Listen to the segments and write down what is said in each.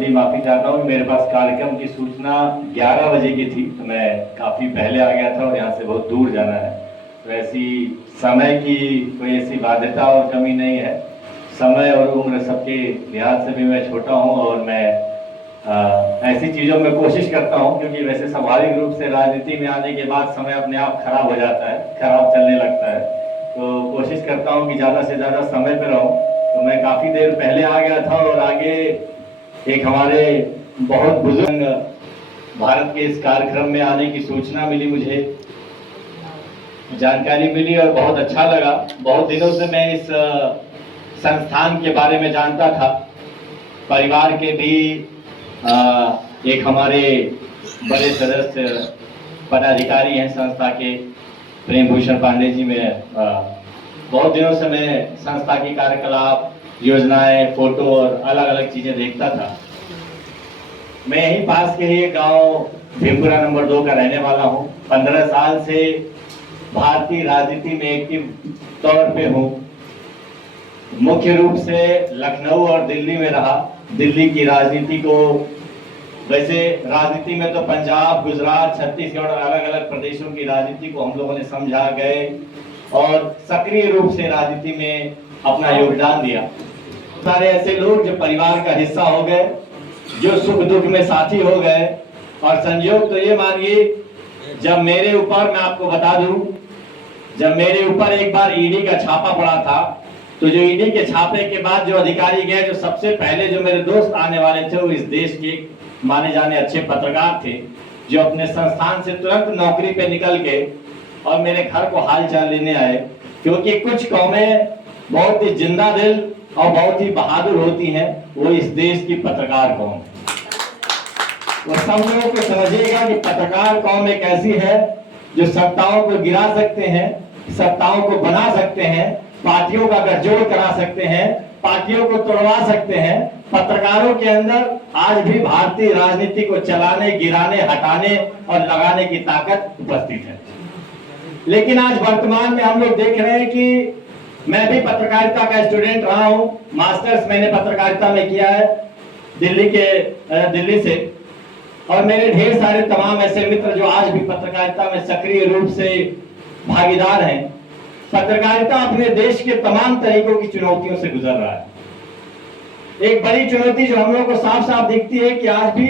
जल्दी माफ़ी चाहता हूँ। मेरे पास कार्यक्रम की सूचना 11 बजे की थी, तो मैं काफ़ी पहले आ गया था और यहाँ से बहुत दूर जाना है। तो ऐसी समय की कोई ऐसी बाध्यता और कमी नहीं है। समय और उम्र सबके लिहाज से भी मैं छोटा हूँ और मैं ऐसी चीज़ों में कोशिश करता हूँ, क्योंकि वैसे स्वाभाविक रूप से राजनीति में आने के बाद समय अपने आप खराब हो जाता है, खराब चलने लगता है। तो कोशिश करता हूँ कि ज़्यादा से ज़्यादा समय पर रहूँ। तो मैं काफ़ी देर पहले आ गया था और आगे एक हमारे बहुत बुजुर्ग भारत के इस कार्यक्रम में आने की सूचना मिली, मुझे जानकारी मिली और बहुत अच्छा लगा। बहुत दिनों से मैं इस संस्थान के बारे में जानता था। परिवार के भी एक हमारे बड़े सदस्य पदाधिकारी हैं संस्था के, प्रेम भूषण पांडे जी। में बहुत दिनों से मैं संस्था की कार्यकलाप, योजनाएं, फोटो और अलग अलग चीजें देखता था। मैं यहीं पास के ही गांव भीमपुरा नंबर 2 का रहने वाला हूं। 15 साल से भारतीय राजनीति में एक्टिव तौर पे हूं। मुख्य रूप से लखनऊ और दिल्ली में रहा। दिल्ली की राजनीति को, वैसे राजनीति में तो पंजाब, गुजरात, छत्तीसगढ़ और अलग अलग प्रदेशों की राजनीति को हम लोगों ने समझा गए और सक्रिय रूप से राजनीति में अपना योगदान दिया। सारे ऐसे लोग जो परिवार का हिस्सा हो गए, जो सुख दुख में साथी हो गए। और संयोग तो ये मानिए, जब मेरे ऊपर, मैं आपको बता दूं, जब मेरे ऊपर एक बार ईडी का छापा पड़ा था, तो जो ईडी के छापे के बाद जो अधिकारी गए, जो सबसे पहले जो मेरे दोस्त आने वाले थे, वो इस देश के माने जाने अच्छे पत्रकार थे, जो अपने संस्थान से तुरंत नौकरी पे निकल के और मेरे घर को हालचाल लेने आए। क्योंकि कुछ कौमें बहुत ही जिंदा दिल और बहुत ही बहादुर होती हैं, वो इस देश की पत्रकार कौम है। वो सब लोगों को समझिएगा कि पत्रकार कौम एक ऐसी है जो सत्ताओं को गिरा सकते हैं, सत्ताओं को बना सकते हैं, पार्टियों का गठजोड़ करा सकते हैं, पार्टियों को तोड़वा सकते हैं। पत्रकारों के अंदर आज भी भारतीय राजनीति को चलाने, गिराने, हटाने और लगाने की ताकत उपस्थित है। लेकिन आज वर्तमान में हम लोग देख रहे हैं कि मैं भी पत्रकारिता का स्टूडेंट रहा हूं। मास्टर्स मैंने पत्रकारिता में किया है दिल्ली से, और मेरे ढेर सारे तमाम ऐसे मित्र जो आज भी पत्रकारिता में सक्रिय रूप से भागीदार हैं। पत्रकारिता अपने देश के तमाम तरीकों की चुनौतियों से गुजर रहा है। एक बड़ी चुनौती जो हम लोगों को साफ साफ दिखती है कि आज भी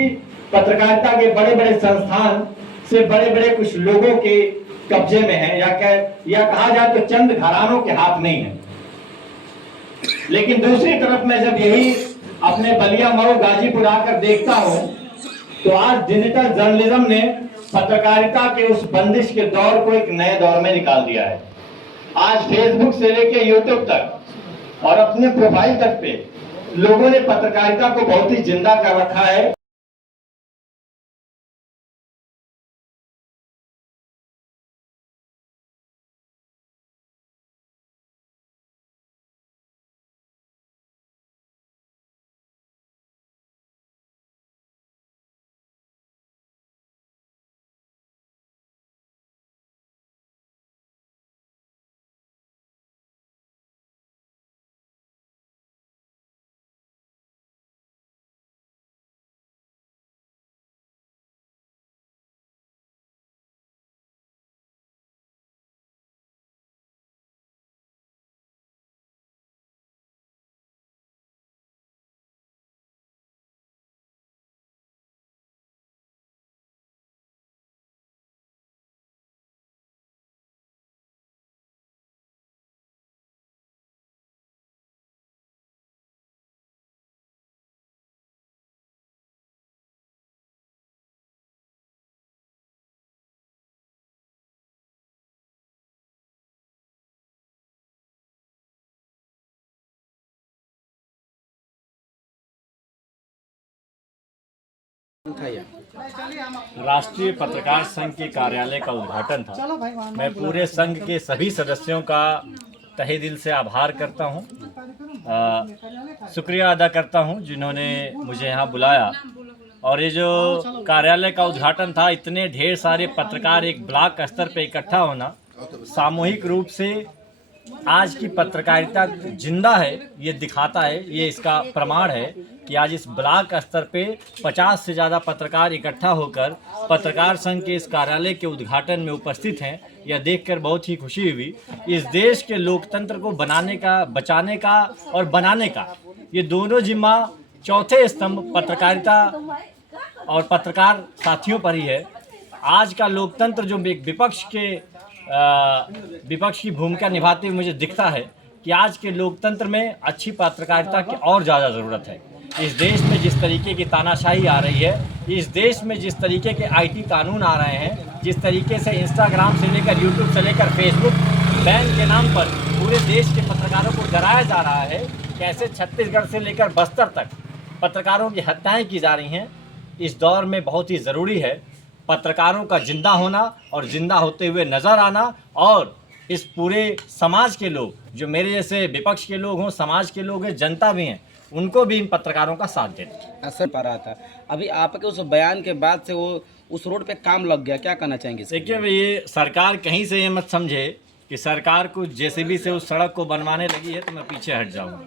पत्रकारिता के बड़े बड़े संस्थान से बड़े बड़े कुछ लोगों के कब्जे में है, या कहा जाए तो चंद घरानों के हाथ नहीं है। लेकिन दूसरी तरफ मैं जब यही अपने बलिया, मऊ, गाजीपुर आकर देखता हूं, तो आज डिजिटल जर्नलिज्म ने पत्रकारिता के उस बंदिश के दौर को एक नए दौर में निकाल दिया है। आज फेसबुक से लेकर यूट्यूब तक और अपने प्रोफाइल तक पे लोगों ने पत्रकारिता को बहुत ही जिंदा कर रखा है। राष्ट्रीय पत्रकार संघ के कार्यालय का उद्घाटन था। मैं पूरे संघ के सभी सदस्यों का तहे दिल से आभार करता हूं, शुक्रिया अदा करता हूं जिन्होंने मुझे यहां बुलाया। और ये जो कार्यालय का उद्घाटन था, इतने ढेर सारे पत्रकार एक ब्लॉक स्तर पे इकट्ठा होना सामूहिक रूप से आज की पत्रकारिता जिंदा है, ये दिखाता है, ये इसका प्रमाण है कि आज इस ब्लॉक स्तर पे 50 से ज़्यादा पत्रकार इकट्ठा होकर पत्रकार संघ के इस कार्यालय के उद्घाटन में उपस्थित हैं। यह देखकर बहुत ही खुशी हुई। इस देश के लोकतंत्र को बनाने का, बचाने का और बनाने का ये दोनों जिम्मा चौथे स्तंभ पत्रकारिता और पत्रकार साथियों पर ही है। आज का लोकतंत्र जो विपक्ष की भूमिका निभाते हुए मुझे दिखता है कि आज के लोकतंत्र में अच्छी पत्रकारिता की और ज़्यादा ज़रूरत है। इस देश में जिस तरीके की तानाशाही आ रही है, इस देश में जिस तरीके के आईटी कानून आ रहे हैं, जिस तरीके से इंस्टाग्राम से लेकर यूट्यूब से लेकर फेसबुक बैन के नाम पर पूरे देश के पत्रकारों को डराया जा रहा है, कैसे छत्तीसगढ़ से लेकर बस्तर तक पत्रकारों की हत्याएं की जा रही हैं, इस दौर में बहुत ही ज़रूरी है पत्रकारों का जिंदा होना और जिंदा होते हुए नज़र आना, और इस पूरे समाज के लोग, जो मेरे जैसे विपक्ष के लोग हों, समाज के लोग हैं, जनता भी हैं, उनको भी इन पत्रकारों का साथ देना। असर पा रहा था। अभी आपके उस बयान के बाद से वो उस रोड पे काम लग गया, क्या कहना चाहेंगे? देखिए, ये सरकार कहीं से ये मत समझे कि सरकार को जेसीबी से उस सड़क को बनवाने लगी है तो मैं पीछे हट जाऊँगा।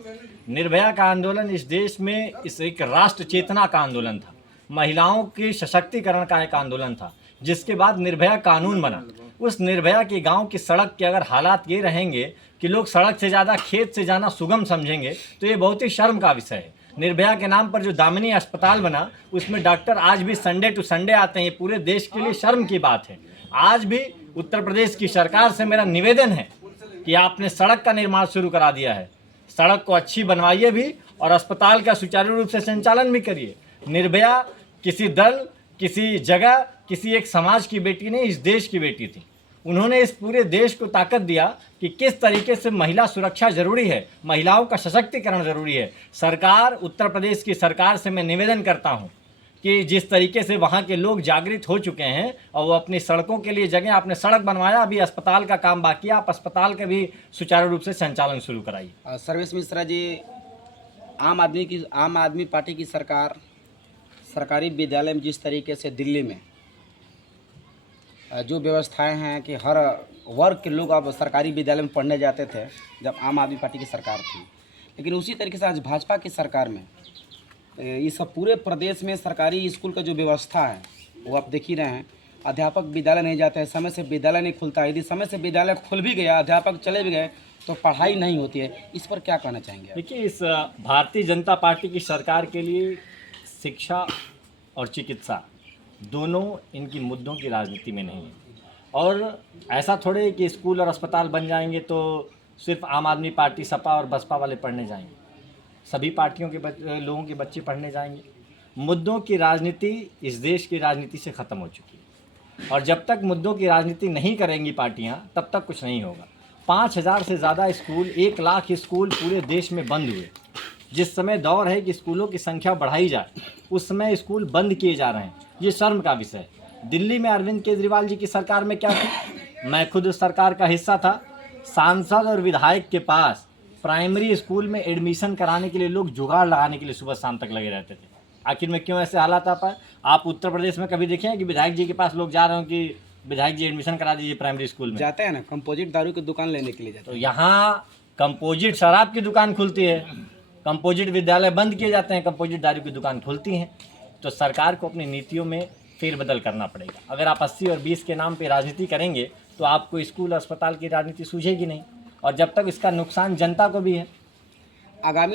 निर्भया का आंदोलन इस देश में इस एक राष्ट्र चेतना का आंदोलन था, महिलाओं के सशक्तिकरण का एक आंदोलन था, जिसके बाद निर्भया कानून बना। उस निर्भया के गांव की सड़क के अगर हालात ये रहेंगे कि लोग सड़क से ज़्यादा खेत से जाना सुगम समझेंगे तो ये बहुत ही शर्म का विषय है। निर्भया के नाम पर जो दामिनी अस्पताल बना, उसमें डॉक्टर आज भी संडे टू संडे आते हैं। ये पूरे देश के लिए शर्म की बात है। आज भी उत्तर प्रदेश की सरकार से मेरा निवेदन है कि आपने सड़क का निर्माण शुरू करा दिया है, सड़क को अच्छी बनवाइए भी और अस्पताल का सुचारू रूप से संचालन भी करिए। निर्भया किसी दल, किसी जगह, किसी एक समाज की बेटी नहीं, इस देश की बेटी थी। उन्होंने इस पूरे देश को ताकत दिया कि किस तरीके से महिला सुरक्षा जरूरी है, महिलाओं का सशक्तिकरण जरूरी है। सरकार, उत्तर प्रदेश की सरकार से मैं निवेदन करता हूं कि जिस तरीके से वहां के लोग जागृत हो चुके हैं और वो अपनी सड़कों के लिए जगह, आपने सड़क बनवाया, अभी अस्पताल का काम बाकी है, आप अस्पताल का भी सुचारू रूप से संचालन शुरू कराइए। सर्वेश मिश्रा जी, आम आदमी पार्टी की सरकार सरकारी विद्यालय में जिस तरीके से दिल्ली में जो व्यवस्थाएं हैं कि हर वर्ग के लोग अब सरकारी विद्यालय में पढ़ने जाते थे जब आम आदमी पार्टी की सरकार थी, लेकिन उसी तरीके से आज भाजपा की सरकार में ये सब पूरे प्रदेश में सरकारी स्कूल का जो व्यवस्था है वो आप देख ही रहे हैं। अध्यापक विद्यालय नहीं जाते हैं, समय से विद्यालय नहीं खुलता है। यदि समय से विद्यालय खुल भी गया, अध्यापक चले भी गए तो पढ़ाई नहीं होती है। इस पर क्या कहना चाहेंगे? देखिए, इस भारतीय जनता पार्टी की सरकार के लिए शिक्षा और चिकित्सा दोनों इनकी मुद्दों की राजनीति में नहीं है। और ऐसा थोड़े कि स्कूल और अस्पताल बन जाएंगे तो सिर्फ आम आदमी पार्टी, सपा और बसपा वाले पढ़ने जाएंगे, सभी पार्टियों के लोगों के बच्चे पढ़ने जाएंगे। मुद्दों की राजनीति इस देश की राजनीति से ख़त्म हो चुकी है, और जब तक मुद्दों की राजनीति नहीं करेंगी पार्टियां, तब तक कुछ नहीं होगा। 5000 से ज़्यादा स्कूल, 1 लाख स्कूल पूरे देश में बंद हुए। जिस समय दौर है कि स्कूलों की संख्या बढ़ाई जाए, उस समय स्कूल बंद किए जा रहे हैं। ये शर्म का विषय है। दिल्ली में अरविंद केजरीवाल जी की सरकार में क्या थी? मैं खुद उस सरकार का हिस्सा था। सांसद और विधायक के पास प्राइमरी स्कूल में एडमिशन कराने के लिए लोग जुगाड़ लगाने के लिए सुबह शाम तक लगे रहते थे। आखिर में क्यों ऐसे हालात आ पाए? आप उत्तर प्रदेश में कभी देखे हैं कि विधायक जी के पास लोग जा रहे हो कि विधायक जी एडमिशन करा दीजिए प्राइमरी स्कूल में? जाते हैं ना, कंपोजिट दारू की दुकान लेने के लिए जाते तो यहाँ कंपोजिट शराब की दुकान खुलती है, कंपोजिट विद्यालय बंद किए जाते हैं, कंपोजिट दारू की दुकान खुलती हैं। तो सरकार को अपनी नीतियों में फेरबदल करना पड़ेगा। अगर आप 80 और 20 के नाम पे राजनीति करेंगे तो आपको स्कूल अस्पताल की राजनीति सूझेगी नहीं, और जब तक इसका नुकसान जनता को भी है। आगामी